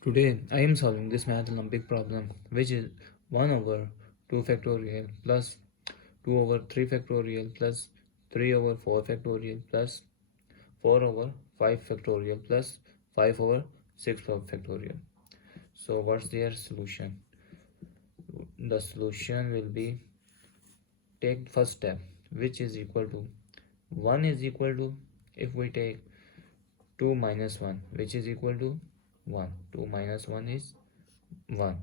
Today I am solving this Math Olympic problem, which is 1 over 2 factorial plus 2 over 3 factorial plus 3 over 4 factorial plus 4 over 5 factorial plus 5 over 6 factorial. So what's their solution? The solution will be, take first step, which is equal to 1 is equal to, if we take 2 minus 1, which is equal to 1. 2 minus 1 is 1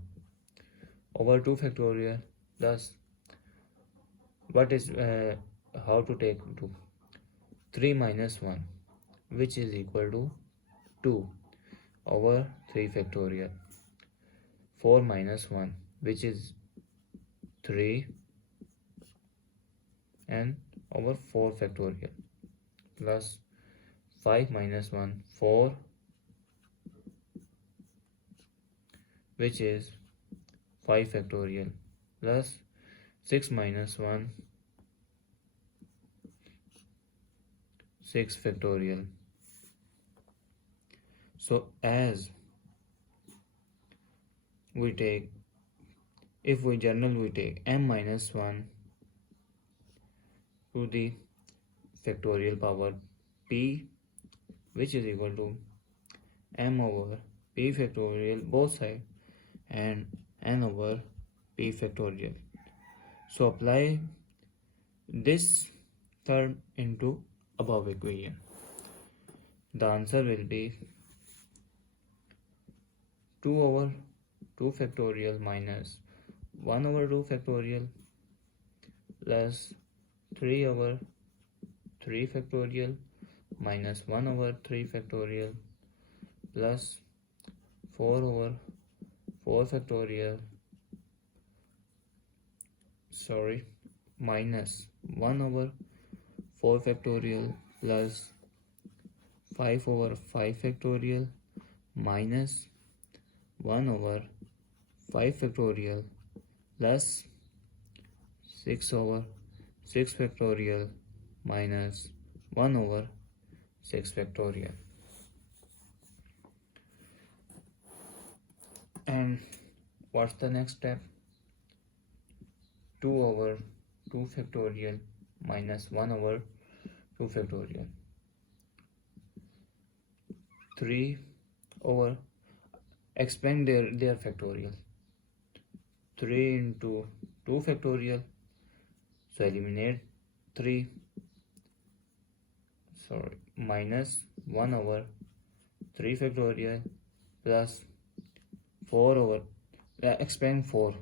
over 2 factorial plus what is how to take 2, 3 minus 1, which is equal to 2 over 3 factorial, 4 minus 1, which is 3 and over 4 factorial plus 5 minus 1, 4, which is 5 factorial plus 6 minus 1, 6 factorial. So as we take, if we we take m minus 1 to the factorial power p, which is equal to m over p factorial both sides and n over p factorial. So apply this term into above equation. The answer will be 2 over 2 factorial minus 1 over 2 factorial plus 3 over 3 factorial minus 1 over 3 factorial plus 4 over 4 factorial minus 1 over 4 factorial plus 5 over 5 factorial minus 1 over 5 factorial plus 6 over 6 factorial minus 1 over 6 factorial. And what's the next step? 2 over 2 factorial minus 1 over 2 factorial. 3 over, expand their factorial. 3 into 2 factorial, so eliminate 3, minus 1 over 3 factorial plus 4 over, expand 4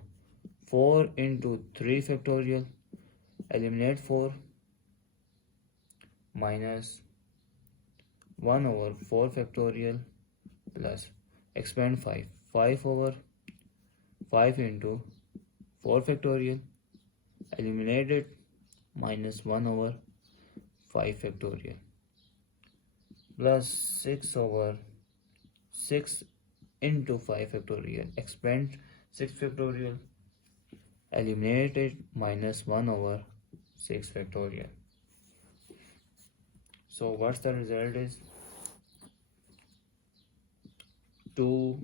into 3 factorial, eliminate 4, minus 1 over 4 factorial plus expand 5 over 5 into 4 factorial, eliminate it, minus 1 over 5 factorial plus 6 over 6 into 5 factorial, expand 6 factorial, eliminate it, minus 1 over 6 factorial. So what's the result is 2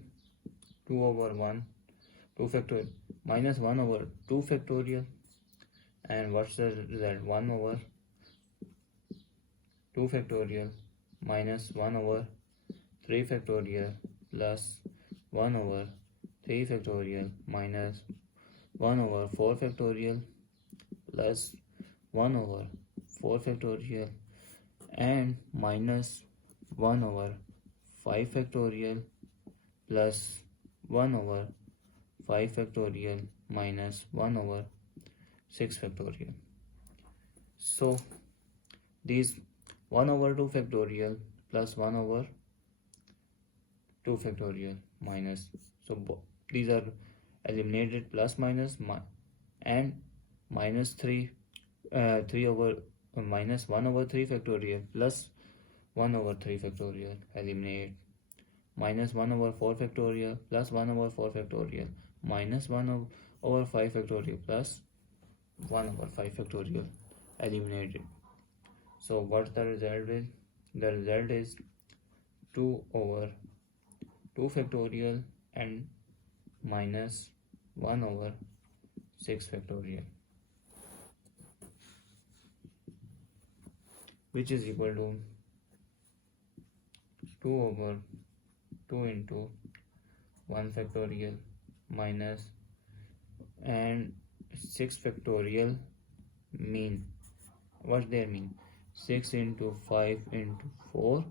over 1, 2 factorial minus 1 over 2 factorial, and what's the result? 1 over 2 factorial minus 1 over 3 factorial plus 1 over 3 factorial minus 1 over 4 factorial plus 1 over 4 factorial and minus 1 over 5 factorial plus 1 over 5 factorial minus 1 over 6 factorial. So these 1 over 2 factorial plus 1 over 2 factorial minus, so these are eliminated, plus minus and minus 3 over minus 1 over 3 factorial plus 1 over 3 factorial, eliminate, minus 1 over 4 factorial plus 1 over 4 factorial minus 1 over 5 factorial plus 1 over 5 factorial, eliminated. So what's the result is? The result is 2 over 2 factorial and minus 1 over 6 factorial, which is equal to 2 over 2 into 1 factorial minus and 6 factorial mean. What's their mean? 6 into 5 into 4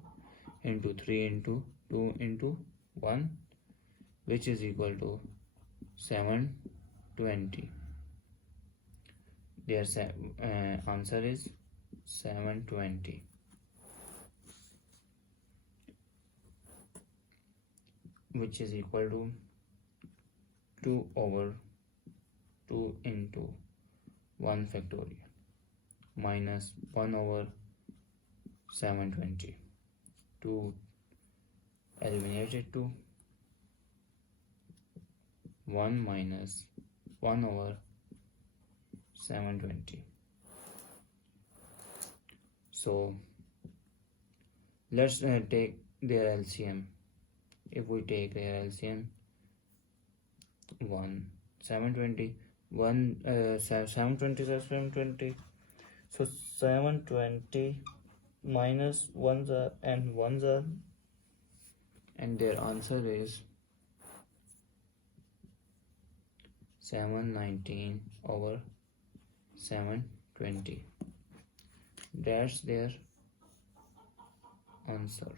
into 3 into 2 into 1, which is equal to 720. Their answer is 720, which is equal to 2 over 2 into 1 factorial minus 1 over 720. 2 eliminated 2. 1 minus 1 over 720. So let's take their LCM. If we take their LCM, 720 is 720. So 720 minus 1s are and 1s are, and their answer is 719 over 720. That's their answer.